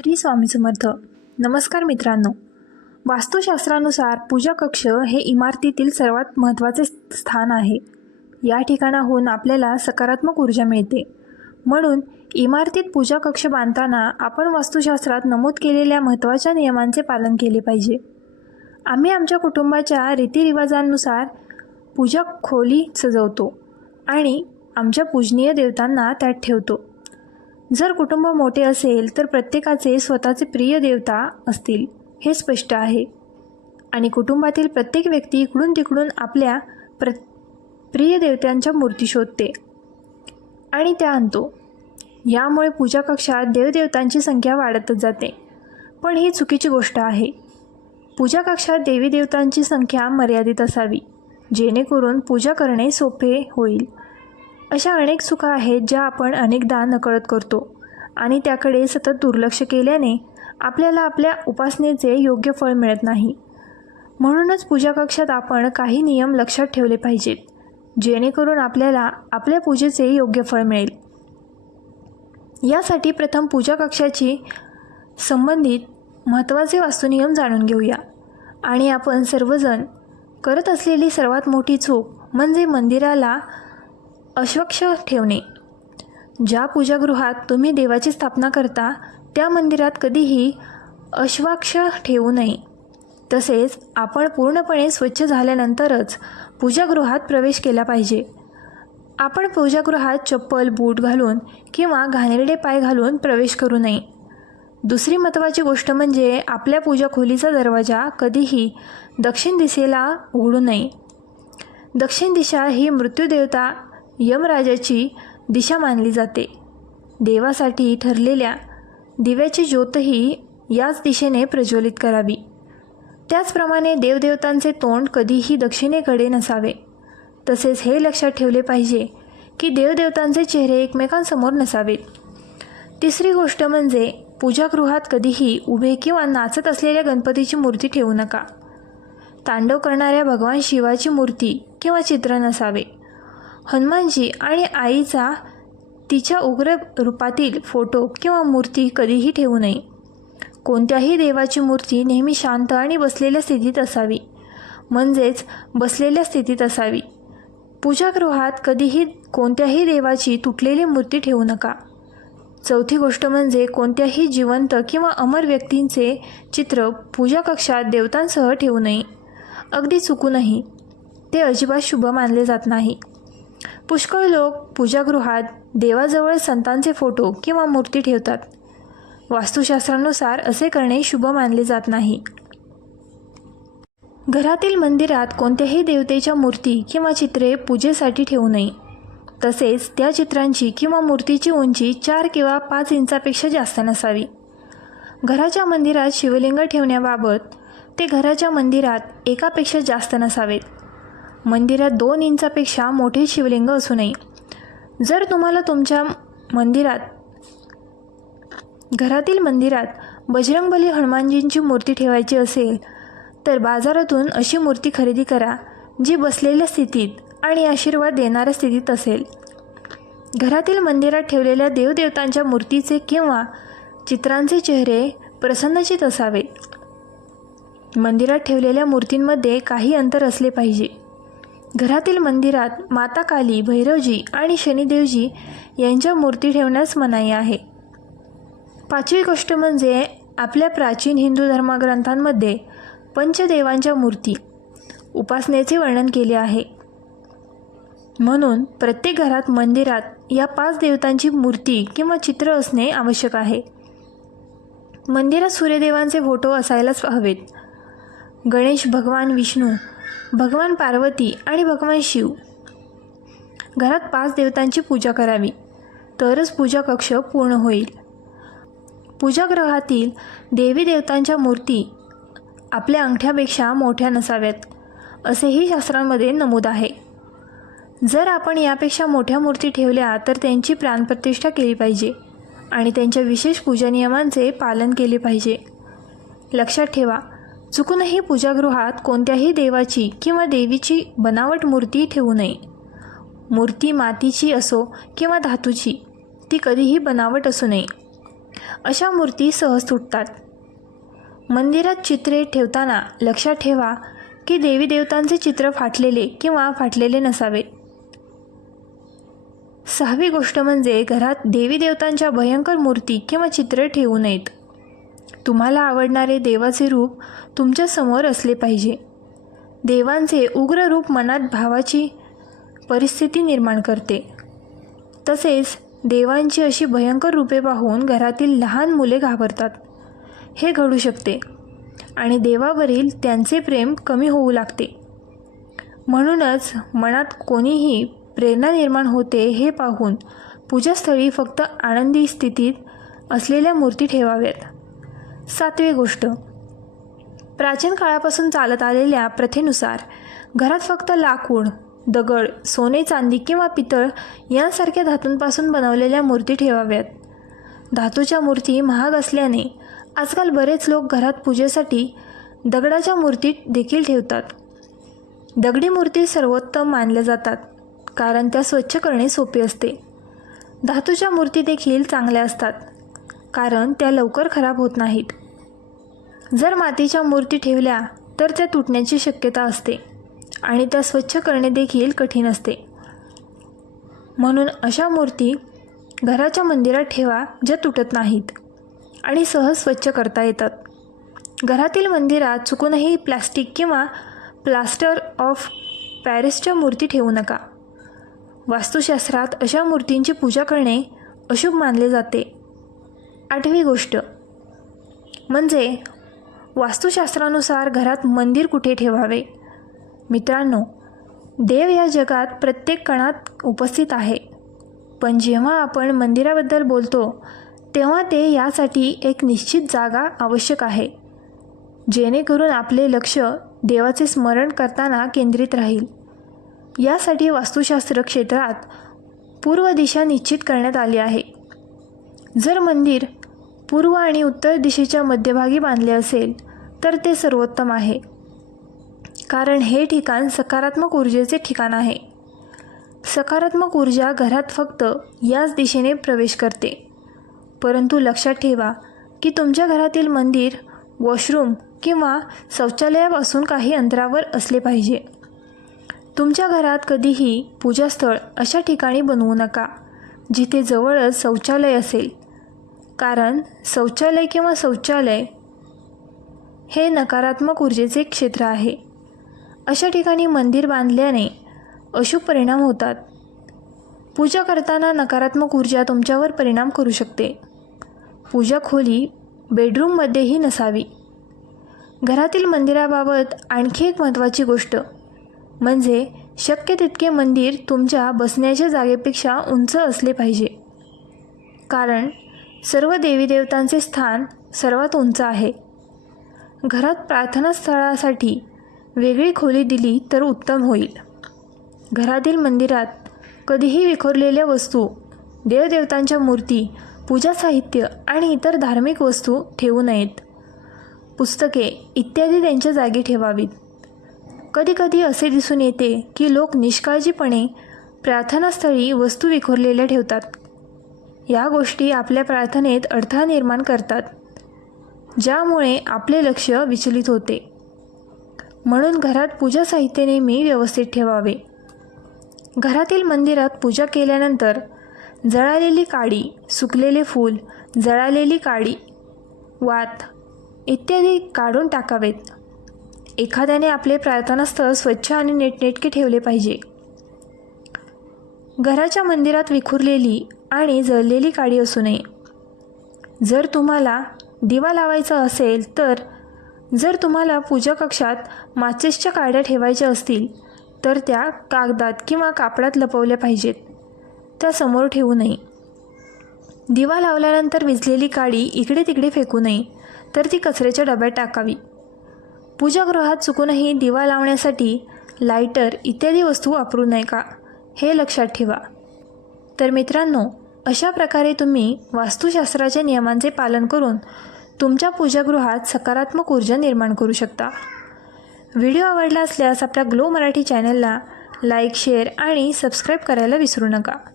श्री स्वामी समर्थ. नमस्कार मित्रांनो. वास्तुशास्त्रानुसार पूजा कक्ष हे इमारतीतील सर्वात महत्त्वाचे स्थान आहे. या ठिकाणाहून आपल्याला सकारात्मक ऊर्जा मिळते. म्हणून इमारतीत पूजा कक्ष बांधताना आपण वास्तुशास्त्रात नमूद केलेल्या महत्त्वाच्या नियमांचे पालन केले पाहिजे. आम्ही आमच्या कुटुंबाच्या रीतिरिवाजांनुसार पूजा खोली सजवतो आणि आमच्या पूजनीय देवतांना त्यात ठेवतो. जर कुटुंब मोठे असेल तर प्रत्येकाचे स्वतःचे प्रिय देवता असतील हे स्पष्ट आहे. आणि कुटुंबातील प्रत्येक व्यक्ती इकडून तिकडून आपल्या प्र प्रिय देवतांच्या मूर्ती शोधते. आणि त्या आणतो. यामुळे पूजा कक्षात देवदेवतांची संख्या वाढतच जाते. पण ही चुकीची गोष्ट आहे. पूजा कक्षात देवी देवतांची संख्या मर्यादित असावी जेणेकरून पूजा करणे सोपे होईल. अशा अनेक चुका आहेत ज्या आपण अनेकदा नकळत करतो. आणि त्याकडे सतत दुर्लक्ष केल्याने आपल्याला आपल्या उपासनेचे योग्य फळ मिळत नाही. म्हणूनच पूजा कक्षात आपण काही नियम लक्षात ठेवले पाहिजेत जेणेकरून आपल्याला आपल्या पूजेचे योग्य फळ मिळेल. यासाठी प्रथम पूजा कक्षाची संबंधित महत्त्वाचे वास्तुनियम जाणून घेऊया. आणि आपण सर्वजण करत असलेली सर्वात मोठी चूक म्हणजे मंदिराला अश्वक्ष ठेवणे. ज्या पूजागृहात तुम्ही देवाची स्थापना करता त्या मंदिरात कधीही अश्वाक्ष ठेवू नये. तसेच आपण पूर्णपणे स्वच्छ झाल्यानंतरच पूजागृहात प्रवेश केला पाहिजे. आपण पूजागृहात चप्पल बूट घालून किंवा घाणेरडे पाय घालून प्रवेश करू नये. दुसरी महत्त्वाची गोष्ट म्हणजे आपल्या पूजा खोलीचा दरवाजा कधीही दक्षिण दिशेला उघडू नये. दक्षिण दिशा ही मृत्यूदेवता यमराजाची दिशा मानली जाते. देवासाठी ठरलेल्या दिव्याची ज्योतही याच दिशेने प्रज्वलित करावी. त्याचप्रमाणे देवदेवतांचे तोंड कधीही दक्षिणेकडे नसावे. तसेच हे लक्षात ठेवले पाहिजे की देवदेवतांचे चेहरे एकमेकांसमोर नसावेत तिसरी गोष्ट म्हणजे पूजागृहात कधीही उभे किंवा नाचत असलेल्या गणपतीची मूर्ती ठेवू नका. तांडव करणाऱ्या भगवान शिवाची मूर्ती किंवा चित्र नसावे. हनुमानजी आणि आईचा तिच्या उग्र रूपातील फोटो किंवा मूर्ती कधीही ठेवू नये. कोणत्याही देवाची मूर्ती नेहमी शांत आणि बसलेल्या स्थितीत असावी. म्हणजेच बसलेल्या स्थितीत असावी. पूजागृहात कधीही कोणत्याही देवाची तुटलेली मूर्ती ठेवू नका. चौथी गोष्ट म्हणजे कोणत्याही जिवंत किंवा अमर व्यक्तींचे चित्र पूजा कक्षात देवतांसह ठेवू नये. अगदी चुकूनही ते अजिबात शुभ मानले जात नाही. पुष्कळ लोक पूजागृहात देवाजवळ संतांचे फोटो किंवा मूर्ती ठेवतात. वास्तुशास्त्रानुसार असे करणे शुभ मानले जात नाही. घरातील मंदिरात कोणत्याही देवतेच्या मूर्ती किंवा चित्रे पूजेसाठी ठेवू नये. तसेच त्या चित्रांची किंवा मूर्तीची उंची चार किंवा पाच इंचापेक्षा जास्त नसावी. घराच्या मंदिरात शिवलिंग ठेवण्याबाबत ते घराच्या मंदिरात एकापेक्षा जास्त नसावेत. मंदिरात दोन इंचापेक्षा मोठे शिवलिंग असू नये. जर तुम्हाला तुमच्या मंदिरात घरातील मंदिरात बजरंगबली हनुमानजींची मूर्ती ठेवायची असेल तर बाजारातून अशी मूर्ती खरेदी करा जी बसलेल्या स्थितीत आणि आशीर्वाद देणाऱ्या स्थितीत असेल. घरातील मंदिरात ठेवलेल्या देवदेवतांच्या मूर्तीचे किंवा चित्रांचे चेहरे प्रसन्नचित असावे मंदिरात ठेवलेल्या मूर्तींमध्ये काही अंतर असले पाहिजे. घरातील मंदिरात माता काली भैरवजी आणि शनिदेवजी यांच्या मूर्ती ठेवण्यास मनाई आहे. पाचवी गोष्ट म्हणजे आपल्या प्राचीन हिंदू धर्मग्रंथांमध्ये पंचदेवांच्या मूर्ती उपासनेचे वर्णन केले आहे. म्हणून प्रत्येक घरात मंदिरात या पाच देवतांची मूर्ती किंवा चित्र असणे आवश्यक आहे. मंदिरात सूर्यदेवांचे फोटो असायलाच हवेत. गणेश भगवान विष्णू भगवान पार्वती आणि भगवान शिव. घरात पाच देवतांची पूजा करावी. तरच पूजा कक्ष पूर्ण होईल. पूजागृहातील देवी देवतांच्या मूर्ती आपल्या अंगठ्यापेक्षा मोठ्या नसाव्यात असेही शास्त्रांमध्ये नमूद आहे. जर आपण यापेक्षा मोठ्या मूर्ती ठेवल्या तर त्यांची प्राणप्रतिष्ठा केली पाहिजे आणि त्यांच्या विशेष पूजा नियमांचे पालन केले पाहिजे. लक्षात ठेवा चुकूनही पूजागृहात कोणत्याही देवाची किंवा देवीची बनावट मूर्ती ठेवू नये. मूर्ती मातीची असो किंवा धातूची ती कधीही बनावट असू नये. अशा मूर्ती सहज तुटतात. मंदिरात चित्रे ठेवताना लक्षात ठेवा की देवी देवतांचे चित्र फाटलेले किंवा फाटलेले नसावे. सहावी गोष्ट म्हणजे घरात देवी देवतांच्या भयंकर मूर्ती किंवा चित्रे ठेवू नयेत. तुम्हाला आवडणारे देवाचे रूप तुमच्यासमोर असले पाहिजे. देवांचे उग्र रूप मनात भावाची परिस्थिती निर्माण करते. तसेच देवांची अशी भयंकर रूपे पाहून घरातील लहान मुले घाबरतात. हे घडू शकते आणि देवावरील त्यांचे प्रेम कमी होऊ लागते. म्हणूनच मनात कोणीही प्रेरणा निर्माण होते हे पाहून पूजास्थळी फक्त आनंदी स्थितीत असलेल्या मूर्ती ठेवाव्यात. सातवी गोष्ट. प्राचीन काळापासून चालत आलेल्या प्रथेनुसार घरात फक्त लाकूड दगड सोने चांदी किंवा पितळ यांसारख्या धातूंपासून बनवलेल्या मूर्ती ठेवाव्यात. धातूच्या मूर्ती महाग असल्याने आजकाल बरेच लोक घरात पूजेसाठी दगडाच्या मूर्ती देखील ठेवतात. दगडी मूर्ती सर्वोत्तम मानल्या जातात कारण त्या स्वच्छ करणे सोपे असते. धातूच्या मूर्ती देखील चांगल्या असतात. कारण त्या लवकर खराब होत नाहीत. जर मातीच्या मूर्ती ठेवल्या तर त्या तुटण्याची शक्यता असते आणि त्या स्वच्छ करणे देखील कठीण असते. म्हणून अशा मूर्ती घराच्या मंदिरात ठेवा ज्या तुटत नाहीत आणि सहज स्वच्छ करता येतात. घरातील मंदिरात चुकूनही प्लॅस्टिक किंवा प्लास्टर ऑफ पॅरिसच्या मूर्ती ठेवू नका. वास्तुशास्त्रात अशा मूर्तींची पूजा करणे अशुभ मानले जाते. आठवी गोष्ट. म्हणजे वास्तुशास्त्रानुसार घरात मंदिर कुठे ठेवावे? मित्रांनो देव या जगात प्रत्येक कणात उपस्थित आहे. पण जेव्हा आपण मंदिराबद्दल बोलतो तेव्हा ते यासाठी एक निश्चित जागा आवश्यक आहे जेणेकरून आपले लक्ष देवाचे स्मरण करताना केंद्रित राहील. यासाठी वास्तुशास्त्र क्षेत्रात पूर्व दिशा निश्चित करण्यात आली आहे. जर मंदिर पूर्व आणि उत्तर दिशेच्या मध्यभागी बांधले असेल तर ते सर्वोत्तम आहे. कारण हे ठिकाण सकारात्मक ऊर्जेचे ठिकाण आहे. सकारात्मक ऊर्जा घरात फक्त याच दिशेने प्रवेश करते. परंतु लक्षात ठेवा की तुमच्या घरातील मंदिर वॉशरूम किंवा शौचालयापासून काही अंतरावर असले पाहिजे. तुमच्या घरात कधीही पूजास्थळ अशा ठिकाणी बनवू नका जिथे जवळच शौचालय असेल. कारण शौचालय किंवा शौचालय हे नकारात्मक ऊर्जेचे क्षेत्र आहे. अशा ठिकाणी मंदिर बांधल्याने अशुभ परिणाम होतात. पूजा करताना नकारात्मक ऊर्जा तुमच्यावर परिणाम करू शकते. पूजा खोली बेडरूममध्येही नसावी. घरातील मंदिराबाबत आणखी एक महत्त्वाची गोष्ट म्हणजे शक्य तितके मंदिर तुमच्या बसण्याच्या जागेपेक्षा उंच असले पाहिजे. कारण सर्व देवी देवतांचे स्थान सर्वात उंच आहे. घरात प्रार्थनास्थळासाठी वेगळी खोली दिली तर उत्तम होईल. घरातील मंदिरात कधीही विखुरलेल्या वस्तू देवदेवतांच्या मूर्ती पूजा साहित्य आणि इतर धार्मिक वस्तू ठेवू नयेत. पुस्तके इत्यादी त्यांच्या जागी ठेवावीत. कधीकधी असे दिसून येते की लोक निष्काळजीपणे प्रार्थनास्थळी वस्तू विखुरलेल्या ठेवतात. या गोष्टी आपल्या प्रार्थनेत अडथळा निर्माण करतात ज्यामुळे आपले लक्ष विचलित होते. म्हणून घरात पूजा साहित्य नेहमी व्यवस्थित ठेवावे. घरातील मंदिरात पूजा केल्यानंतर जळालेली काडी सुकलेले फूल जळालेली काडी वात इत्यादी काढून टाकावेत. एखाद्याने आपले प्रार्थनास्थळ स्वच्छ आणि नीटनेटके ठेवले पाहिजे. घराच्या मंदिरात विखुरलेली आणि जळलेली काडी असू नये. जर तुम्हाला दिवा लावायचा असेल तर जर तुम्हाला पूजा कक्षात माचेसच्या काड्या ठेवायच्या असतील तर त्या कागदात किंवा कापडात लपवल्या पाहिजेत. त्या समोर ठेवू नये. दिवा लावल्यानंतर विजलेली काडी इकडे तिकडे फेकू नये तर ती कचऱ्याच्या डब्यात टाकावी. पूजागृहात चुकूनही दिवा लावण्यासाठी लायटर इत्यादी वस्तू वापरू नये का हे लक्षात ठेवा. तर मित्रांनो अशा प्रकारे तुम्ही वास्तुशास्त्राच्या नियमांचे पालन करून तुमच्या पूजागृहात सकारात्मक ऊर्जा निर्माण करू शकता. व्हिडिओ आवडला असल्यास आपल्या ग्लो मराठी चॅनलला लाईक शेअर आणि सबस्क्राईब करायला विसरू नका.